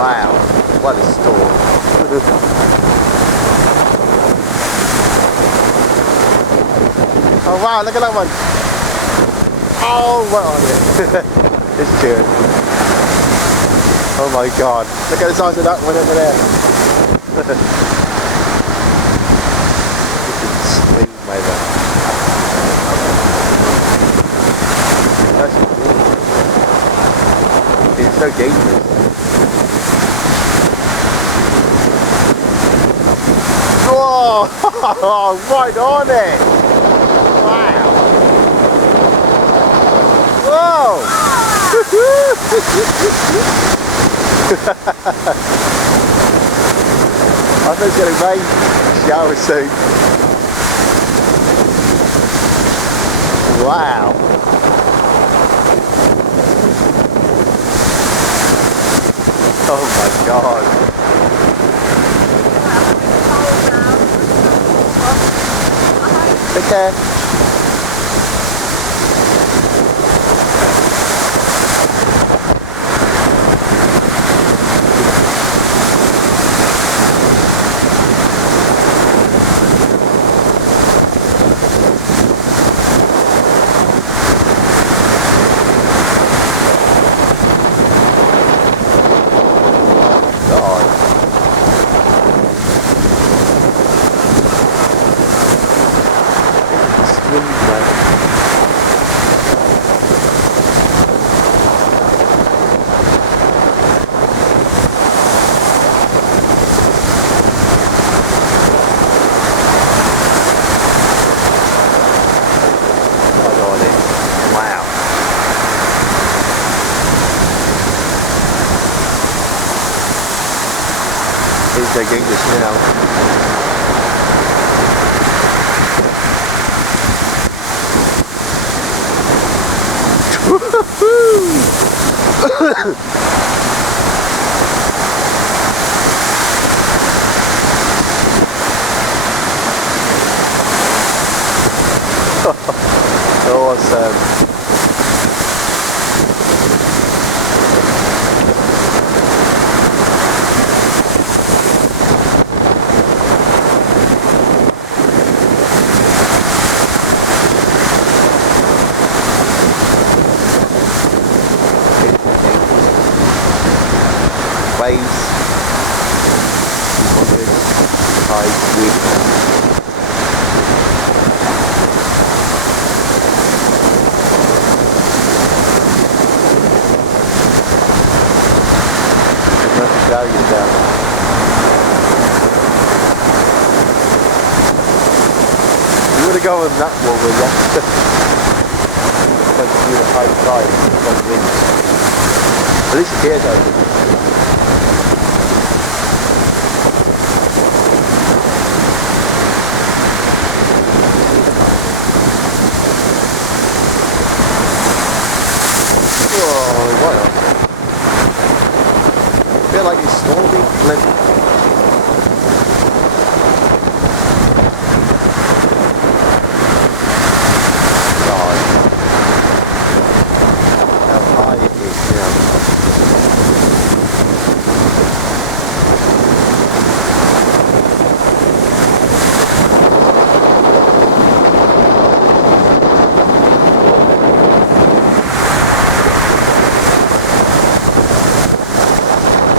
Wow, what a storm. Oh wow, look at that one. Oh, right on it. It's good. Oh my god, look at the size of that one over there. Extreme weather. It's so dangerous. Whoa! Right on it! Wow! Whoa! I thought it's going to rain shower soon. Wow! Oh my god! Take care. It's like English now. Awesome. Waves, tides, wind. Values down. You want to go on that one with that? Like do the high tide, front wind. At least the gear's open. Whoa, what else? I feel like it's stormy.